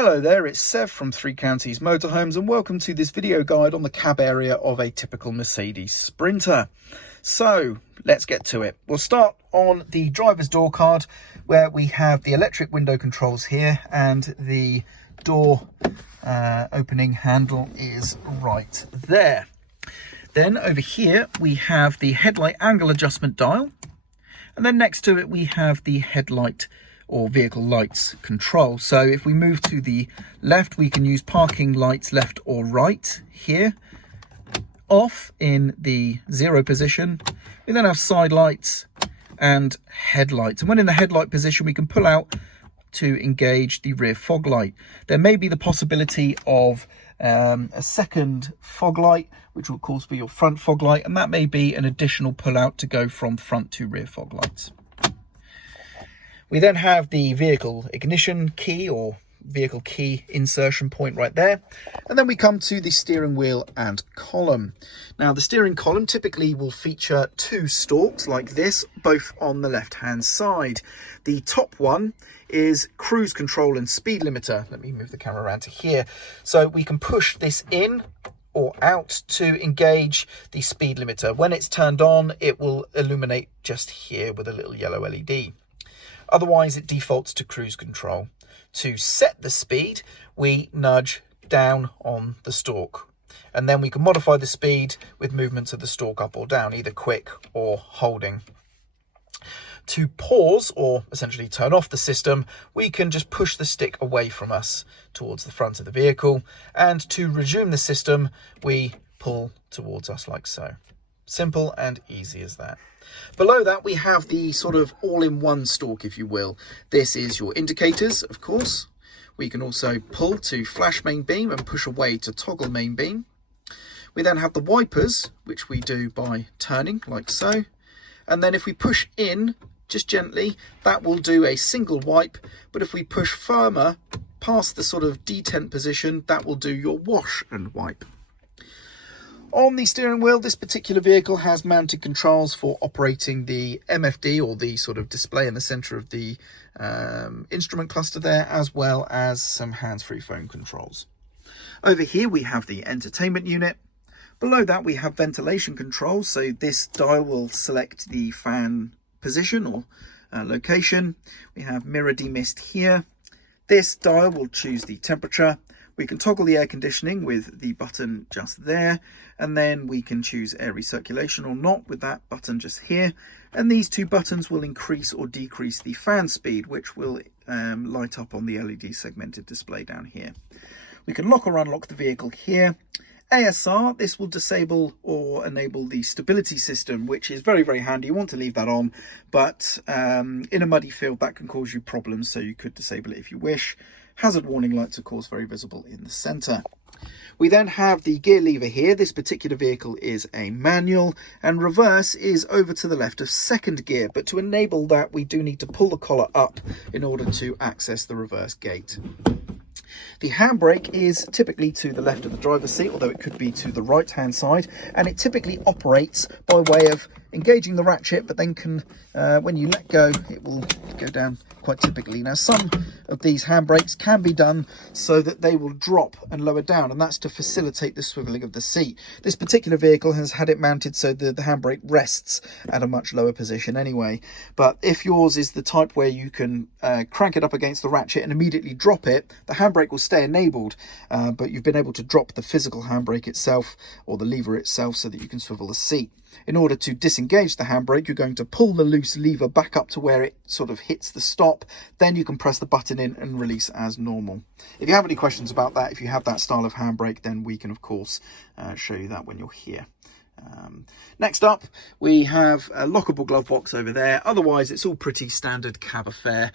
Hello there, it's Sev from Three Counties Motorhomes and welcome to this video guide on the cab area of a typical Mercedes Sprinter. So let's get to it. We'll start on the driver's door card where we have the electric window controls here and the door opening handle is right there. Then over here we have the headlight angle adjustment dial, and then next to it we have the headlight or vehicle lights control. So if we move to the left, we can use parking lights left or right here, off in the 0 position. We then have side lights and headlights. And when in the headlight position, we can pull out to engage the rear fog light. There may be the possibility of a second fog light, which will of course be your front fog light, and that may be an additional pull out to go from front to rear fog lights. We then have the vehicle ignition key or vehicle key insertion point right there. And then we come to the steering wheel and column. Now the steering column typically will feature 2 stalks like this, both on the left-hand side. The top one is cruise control and speed limiter. Let me move the camera around to here. So we can push this in or out to engage the speed limiter. When it's turned on, it will illuminate just here with a little yellow LED. Otherwise, it defaults to cruise control. To set the speed, we nudge down on the stalk. And then we can modify the speed with movements of the stalk up or down, either quick or holding. To pause, or essentially turn off the system, we can just push the stick away from us towards the front of the vehicle. And to resume the system, we pull towards us like so. Simple and easy as that. Below that, we have the sort of all-in-one stalk, if you will. This is your indicators, of course. We can also pull to flash main beam and push away to toggle main beam. We then have the wipers, which we do by turning like so. And then if we push in just gently, that will do a single wipe. But if we push firmer past the sort of detent position, that will do your wash and wipe. On the steering wheel, this particular vehicle has mounted controls for operating the MFD, or the sort of display in the center of the instrument cluster there, as well as some hands-free phone controls. Over here we have the entertainment unit. Below that we have ventilation controls, so this dial will select the fan position or location. We have mirror demist here. This dial will choose the temperature. We can toggle the air conditioning with the button just there, and then we can choose air recirculation or not with that button just here. And these 2 buttons will increase or decrease the fan speed, which will light up on the LED segmented display down here. We can lock or unlock the vehicle here. ASR, this will disable or enable the stability system, which is very, very handy. You want to leave that on, but in a muddy field that can cause you problems, so you could disable it if you wish. Hazard warning lights, of course, very visible in the center. We then have the gear lever here. This particular vehicle is a manual, and reverse is over to the left of second gear. But to enable that, we do need to pull the collar up in order to access the reverse gate. The handbrake is typically to the left of the driver's seat, although it could be to the right-hand side, and it typically operates by way of engaging the ratchet, but then can, when you let go, it will go down quite typically. Now, some of these handbrakes can be done so that they will drop and lower down, and that's to facilitate the swiveling of the seat. This particular vehicle has had it mounted so the handbrake rests at a much lower position anyway. But if yours is the type where you can crank it up against the ratchet and immediately drop it, the handbrake will stay enabled, but you've been able to drop the physical handbrake itself or the lever itself so that you can swivel the seat. In order to disengage the handbrake, you're going to pull the loose lever back up to where it sort of hits the stop. Then you can press the button in and release as normal. If you have any questions about that, if you have that style of handbrake, then we can, of course, show you that when you're here. Next up, we have a lockable glove box over there. Otherwise, it's all pretty standard cab affair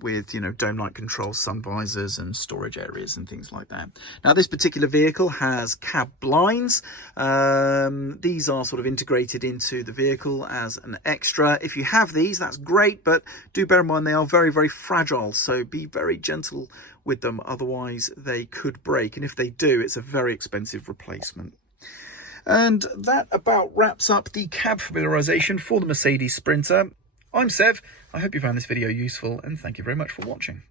with, you know, dome light controls, sun visors and storage areas and things like that. Now, this particular vehicle has cab blinds. These are sort of integrated into the vehicle as an extra. If you have these, that's great, but do bear in mind they are very, very fragile, so be very gentle with them. Otherwise, they could break, and if they do, it's a very expensive replacement. And that about wraps up the cab familiarisation for the Mercedes Sprinter. I'm Sev. I hope you found this video useful, and thank you very much for watching.